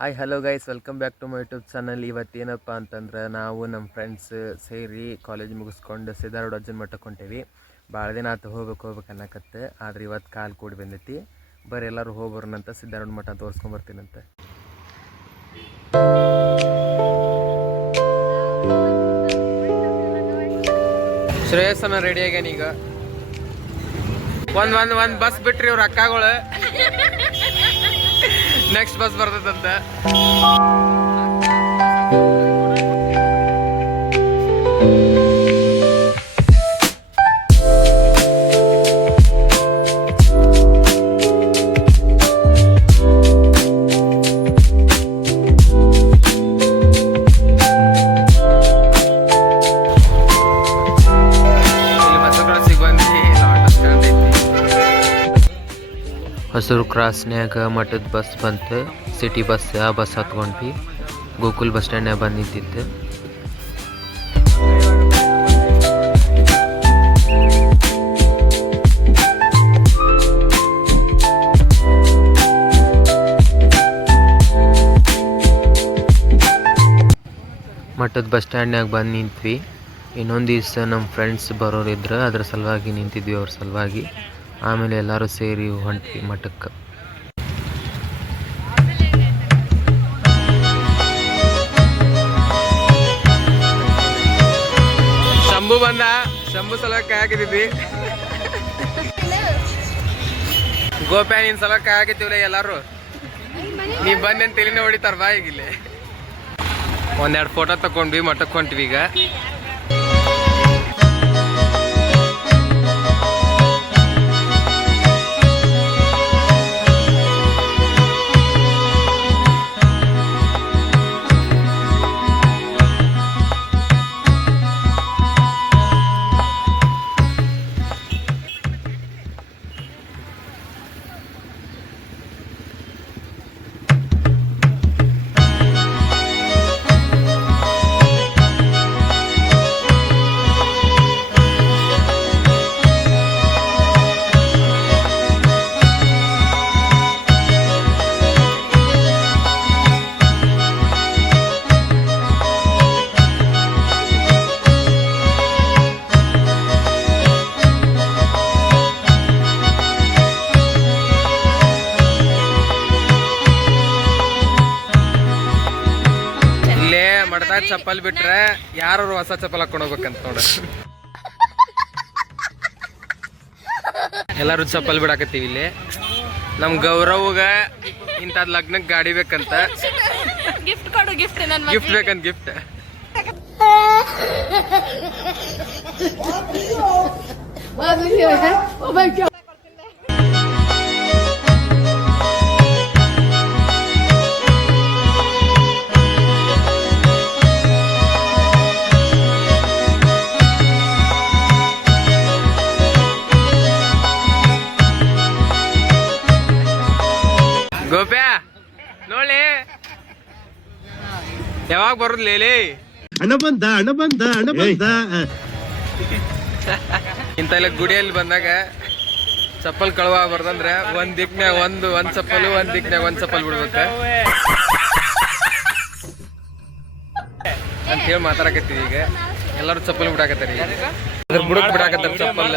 Hi hello guys welcome back to my YouTube channel ಇವತ್ತೇನಪ್ಪ ಅಂತಂದ್ರೆ ನಾವು ನಮ್ಮ ಫ್ರೆಂಡ್ಸ್ ಸೇರಿ ಕಾಲೇಜ್ ಮುಗಿಸ್ಕೊಂಡು ಸಿದ್ಧಾರೂಢ ಅಜ್ಜನ ಮಠಕ್ಕೆ ಹೊಂಟೇವಿ. ಭಾಳ ದಿನ ಆತು ಹೋಗ್ಬೇಕು ಹೋಗ್ಬೇಕು ಅನ್ನಕತ್ತೆ. ಆದ್ರೆ ಇವತ್ತು ಕಾಲು ಕೂಡಿ ಬಂದೈತಿ. ಬರೀ ಎಲ್ಲರೂ ಹೋಗ್ಬರ್ನಂತ ಸಿದ್ಧಾರೂಢ ಮಠ ತೋರಿಸ್ಕೊಂಡ್ ಶ್ರೇಯಸ್ ಅನ್ನ ರೆಡಿ ಆಗ್ಯಾನ ಈಗ? ಒಂದ್ ಒಂದ್ ಒಂದ್ ಬಸ್ ಬಿಟ್ರಿ ಇವ್ರ ಅಕ್ಕಗಳು. ನೆಕ್ಸ್ಟ್ ಬಸ್ ಬರ್ತದಂತ ಹೊಸೂರು ಕ್ರಾಸ್ನ್ಯಾಗ ಮಠದ ಬಸ್ ಬಂತು. ಸಿಟಿ ಬಸ್ ಆ ಬಸ್ ಹತ್ಕೊಂಡ್ವಿ ಗೋಕುಲ್ ಬಸ್ ಸ್ಟ್ಯಾಂಡ್ನಾಗ ಬಂದು ನಿಂತಿತ್ತು ಮಠದ ಬಸ್ ಸ್ಟ್ಯಾಂಡ್ನಾಗ ಬಂದು ನಿಂತ್ವಿ. ಇನ್ನೊಂದು ದಿವಸ ನಮ್ಮ ಫ್ರೆಂಡ್ಸ್ ಬರೋರಿದ್ರು ಅದ್ರ ಸಲುವಾಗಿ ನಿಂತಿದ್ವಿ ಅವ್ರ ಸಲುವಾಗಿ. ಆಮೇಲೆ ಎಲ್ಲರೂ ಸೇರಿ ಹೊಂಟಿ ಮಠಕ್ಕೆ. ಶಂಭು ಬಂದ, ಶಂಭು ಸಲಕ್ಕೆ ಹಾಕಿದ್ವಿ ಗೋಪ್ಯಾ, ನಿನ್ ಸಲ ಕಾಯ್ಕಿದ್ದೀವಲ್ಲ ಎಲ್ಲರೂ? ನೀ ಬಂದೆ ತಲೆನೇ ಹೊಡಿತಾರ ಬಾ ಈಗ ಇಲ್ಲಿ ಒಂದೆರಡು ಫೋಟೋ ತಗೊಂಡ್ವಿ, ಮಠಕ್ಕೆ ಹೊಂಟ್ವಿ ಈಗ. ಚಪ್ಪಲ್ ಬಿಟ್ರೆ ಯಾರು ಹೊಸ ಚಪ್ಪಲ್ ಹಾಕೊಂಡು ಹೋಗ್ಬೇಕಂತ ನೋಡ. ಎಲ್ಲಾರು ಚಪ್ಪಲ್ ಬಿಡಾಕತ್ತೀವಿ ಇಲ್ಲಿ. ನಮ್ ಗೌರವ್ಗ ಇಂಥದ್ ಲಗ್ನಕ್ ಗಾಡಿ ಬೇಕಂತ. ಗಿಫ್ಟ್ ಕೊಡು ಗಿಫ್ಟ್ ನನ್ನ ಗಿಫ್ಟ್ ಬೇಕಂತ ಗಿಫ್ಟ್ ಗೋಪ್ಯಾ ನೋಡಿ ಯಾವಾಗ ಬರುದ್ ಲೇಲಿ ಹಣ ಬಂದ ಹಣ ಬಂದ ಹಣ ಬಂದ. ಇಂತ ಎಲ್ಲ ಗುಡಿಯಲ್ಲಿ ಬಂದಾಗ ಚಪ್ಪಲ್ ಕಳುವ ಬರ್ದಂದ್ರೆ ಒಂದ್ ದಿಕ್ನ್ಯಾಗ ಒಂದು ಒಂದ್ ಚಪ್ಪಲು ಒಂದ್ ದಿಕ್ನ್ಯಾಗ ಒಂದ್ ಚಪ್ಪಲ್ ಬಿಡ್ಬೇಕ. ಅಂತ ಹೇಳಿ ಮಾತಾಡಕತ್ತೀವಿ ಈಗ. ಎಲ್ಲರೂ ಚಪ್ಪಲ್ ಬಿಡಾಕತ್ತಾರ ಈಗ. ಅದ್ರ ಬುಡಕ್ ಬಿಡಾಕತ್ತಾರ ಚಪ್ಪಲ್.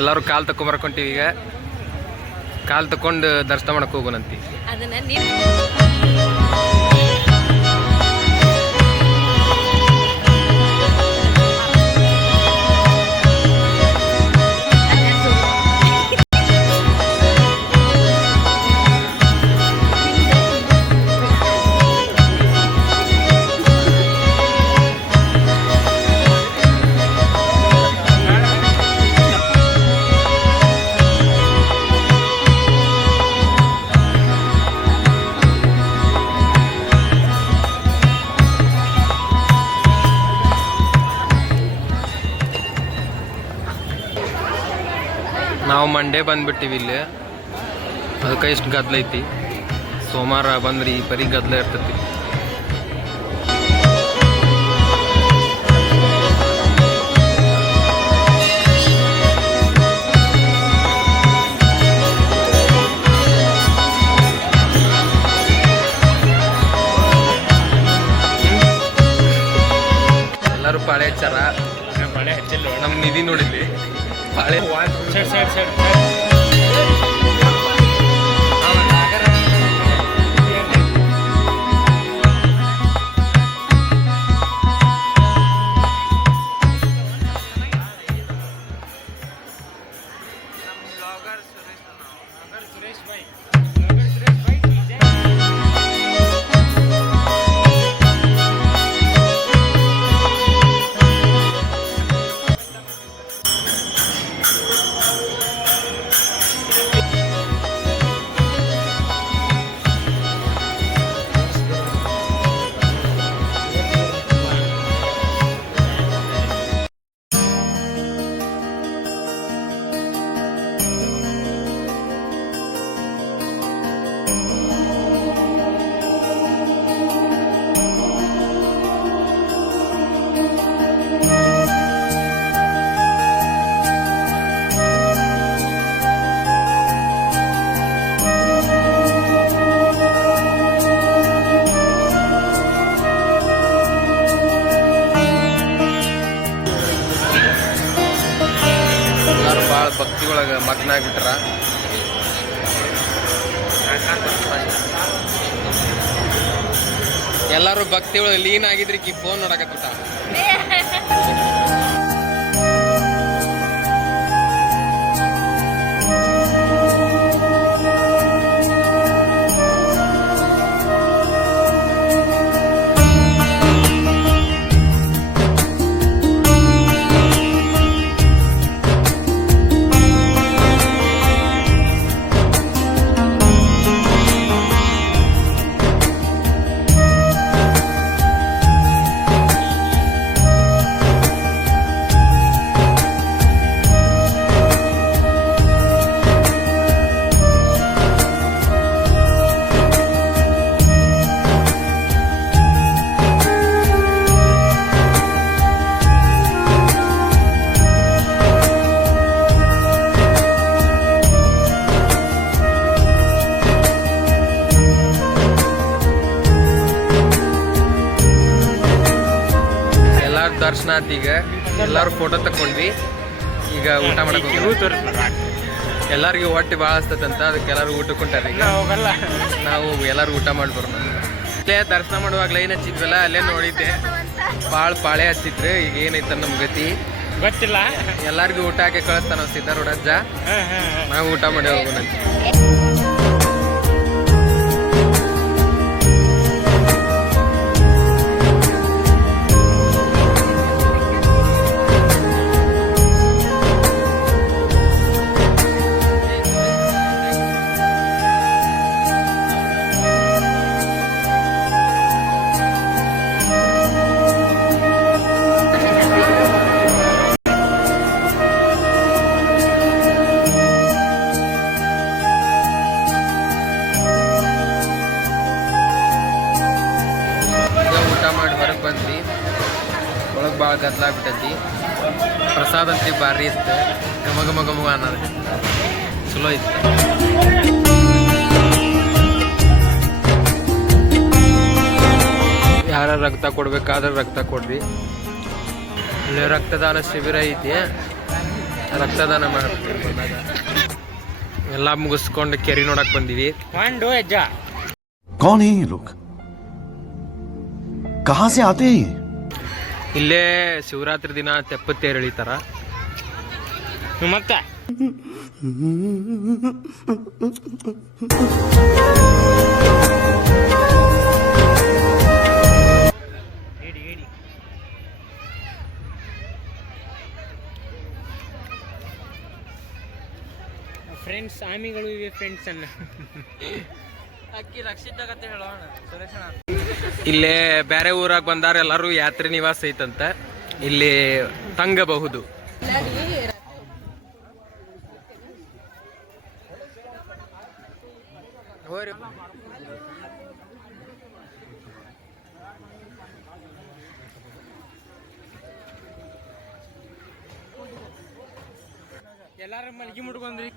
ಎಲ್ಲರೂ ಕಾಲ್ ತಕೊಂಬರ್ಕೊಂತೀವಿ ಈಗ. ಕಾಲ್ ತಕೊಂಡು ದರ್ಶನ ಮಾಡಕ್ ಹೋಗೋಣಂತಿ. ಅದನ್ನ ನೀನ್ ನಾವು ಮಂಡೇ ಬಂದ್ಬಿಟ್ಟಿವಿ ಇಲ್ಲಿ. ಅದಕ್ಕೆ ಇಷ್ಟು ಗದ್ಲೈತಿ ಸೋಮವಾರ ಬಂದ್ರಿ ಈ ಪರಿ ಗದ್ಲ ಇರ್ತೈತಿ. ಎಲ್ಲರೂ ಪಾಳೆ ಹಚ್ಚಾರ? ನಮ್ಮ ನಿಧಿ ನೋಡಿದ್ವಿ. ಪಾಳೆ ಸೈಡ್ ಎಲ್ಲರೂ ಭಕ್ತಿಗಳು ಲೀನ್ ಆಗಿದ್ರಿ ಕಿ ಫೋನ್ ನೋಡಕತ್ಬಿಟ್ಟ ಆತ್ ಈಗ ಎಲ್ಲರೂ ಫೋಟೋ ತಕೊಂಡ್ವಿ. ಈಗ ಊಟ ಮಾಡಕ್ ಎಲ್ಲರಿಗೆ ಹೊಟ್ಟೆ ಭಾಳ ಹಸ್ತದಂತ ಅದಕ್ಕೆ ಎಲ್ಲರೂ ಊಟ ಕೊಂಟಾರ ಈಗ. ನಾವು ಎಲ್ಲರೂ ಊಟ ಮಾಡಿ ಬರೋಣ ಅಲ್ಲೇ ದರ್ಶನ ಮಾಡುವಾಗ ಲೈನ್ ಹಚ್ಚಿದ್ವಲ್ಲ ಅಲ್ಲೇ ನೋಡಿದ್ದೆ. ಭಾಳ ಪಾಳೆ ಹಚ್ಚಿದ್ರು ಈಗ ಏನೈತ ನಮ್ ಗತಿ. ಗೊತ್ತಿಲ್ಲ. ಎಲ್ಲರಿಗೂ ಊಟ ಹಾಕಿ ಕಳಿಸ್ತಾನ ಸಿದ್ಧಾರೂಢ ಅಜ್ಜ. ನಾವು ಊಟ ಮಾಡಿ ಹೋಗೋಣ ಗದ್ಲಾಗ್ಬಿಟ್ಟೈತಿ ಪ್ರಸಾದ ಅಂತಿ ಭಾರಿ ಇತ್ತು ಘಮ ಘಮ ಘಮ ಅನ್ನೋದು ಚಲೋ ಇತ್ತು ಯಾರ ರಕ್ತ ಕೊಡ್ಬೇಕಾದ್ರೆ ರಕ್ತ ಕೊಡ್ರಿ ಇಲ್ಲಿ ರಕ್ತದಾನ ಶಿಬಿರ ಐತಿ ರಕ್ತದಾನ ಮಾಡ್ಬೇಕು ಎಲ್ಲ ಮುಗಿಸ್ಕೊಂಡು ಕೆರಿ ನೋಡಕ್ ಬಂದೀವಿ ಪಾಂಡು ಅಜ್ಜ कौन है ये लोग कहाँ से आते हैं ये ಇಲ್ಲೇ ಶಿವರಾತ್ರಿ ದಿನ ತೆಪ್ಪತ್ತೇರು ಎಳಿತಾರ. ಮತ್ತೆ? ಹೇಳಿ ಹೇಳಿ ಫ್ರೆಂಡ್ಸ್ ಆಮಿಗಳು ಇವೆ ಫ್ರೆಂಡ್ಸ್ ಅನ್ನ. ಅಕ್ಕಿ ರಕ್ಷಿತ ಹೇಳೋಣ ಸುರೇಶಣ ಇಲ್ಲೇ ಬೇರೆ ಊರಾಗ ಬಂದಾರ ಎಲ್ಲರೂ ಯಾತ್ರಿ ನಿವಾಸ ಐತಂತ ಇಲ್ಲಿ ತಂಗಬಹುದು. ಎಲ್ಲಾರು ಮಲ್ಗಿ ಮುಟ್ಕೊಂಡ್ರಿ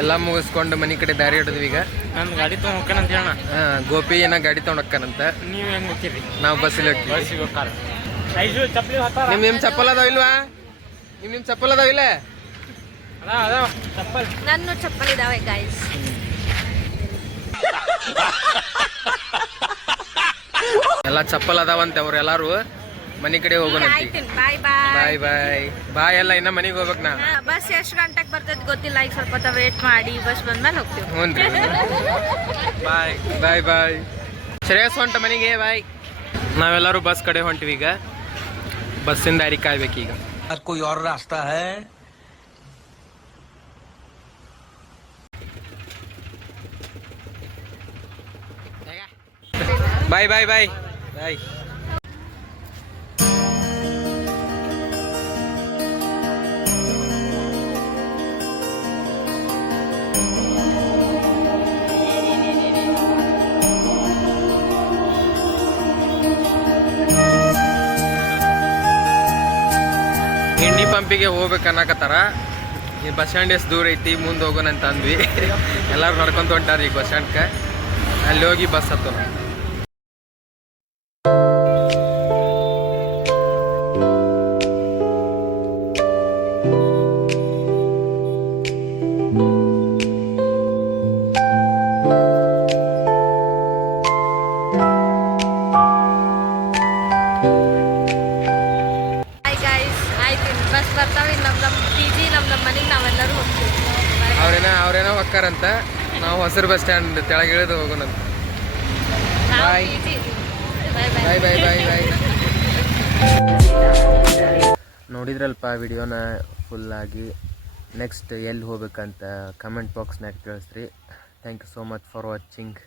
ಎಲ್ಲ ಮುಗಿಸ್ಕೊಂಡು ಮನಿ ಕಡೆ ದಾರಿ ಹಿಡಿದ್ವಿ ಈಗ. ನನ್ನ ಗಾಡಿ ತೊಗೊಂಡ್ ಹೇಳೋಣ. ಗೋಪಿ ಏನ ಗಾಡಿ ತೊಗೊಂಡಕ್ಕನಂತ ನೀವು ಹೆಂಗ್ ಹೋಗ್ತೀರಿ? ನಾವು ಬಸ್ಸಲ್ಲಿ ಹೋಗ್ತೀವಿ. ನಿಮ್ ನಿಮ್ ಚಪ್ಪಲ್ ಅದಾವ ಇಲ್ವಾ? ನಿಮ್ ನಿಮ್ ಚಪ್ಪಲ್ ಅದಾವ ಇಲ್ಲ? ಚಪ್ಪಲ್. ನನ್ನ ಚಪ್ಪಲ್ ಇದಾವೆ ಗಾಯ್ಸ್ ಎಲ್ಲ ಚಪ್ಪಲ್ ಅದಾವಂತೆ ಅವ್ರು ಎಲ್ಲಾರು ಮನೆ ಕಡೆ ಹೋಗೋಣ ಬಾಯ್ ಬಾಯ್ ಬಾಯ್ ಬಾಯ್ ಬಾಯ್ ಎಲ್ಲ ಇನ್ನ ಮನೆಗೆ ಹೋಗ್ಬೇಕು ನಾ ಬಸ್ ಎಷ್ಟು ಗಂಟೆಗೆ ಬರ್ತೈತೆ ಗೊತ್ತಿಲ್ಲ ಈಗ ಸ್ವಲ್ಪ ಹೊತ್ತ ವೇಟ್ ಮಾಡಿ ಬಸ್ ಬಂದ್ಮೇಲೆ ಹೋಗ್ತೀವಿ ಹ್ಞೂ ಬಾಯ್ ಬಾಯ್ ಬಾಯ್ ಶ್ರೇಯಸ್ ಹೊಂಟ ಮನೆಗೆ ಬಾಯ್ ನಾವೆಲ್ಲರೂ ಬಸ್ ಕಡೆ ಹೊಂಟಿವಿ ಈಗ ಬಸ್ಸಿನ ದಾರಿ ಕಾಯ್ಬೇಕೀಗ कोई और रास्ता है ಬಾಯ್ ಬಾಯ್ ಬಾಯ್ ಬಾಯ್ ಪಂಪಿಗೆ ಹೋಗ್ಬೇಕು ಅನ್ನಕತ್ತಾರ ಈ ಬಸ್ ಸ್ಟ್ಯಾಂಡ್ ಎಷ್ಟು ದೂರ ಐತಿ, ಮುಂದೆ ಹೋಗೋಣ ಅಂತ ಅಂದ್ವಿ. ಎಲ್ಲರೂ ನಡ್ಕೊಂತ ಹೊಂಟಾರ ಈಗ ಬಸ್ ಸ್ಟ್ಯಾಂಡ್ಗೆ ಅಲ್ಲಿ ಹೋಗಿ ಬಸ್ ಹತ್ತೋಣ. ಹೊಕ್ಕಾರಂತ ನಾವು ಹಸಿರು ಬಸ್ ಸ್ಟ್ಯಾಂಡ್ ತೆಳಗೆ ಇಳಿದು ಹೋಗೋಣಂತ ಬಾಯ್. ಬಾಯ್ ಬಾಯ್ ಬಾಯ್ ಬಾಯ್ ನೋಡಿದ್ರಲ್ಪ ವಿಡಿಯೋನ ಫುಲ್ಲಾಗಿ ನೆಕ್ಸ್ಟ್ ಎಲ್ಲಿ ಹೋಗ್ಬೇಕಂತ ಕಮೆಂಟ್ ಬಾಕ್ಸ್ನಾಗ ತಿಳಿಸ್ರಿ. Thank you so much for watching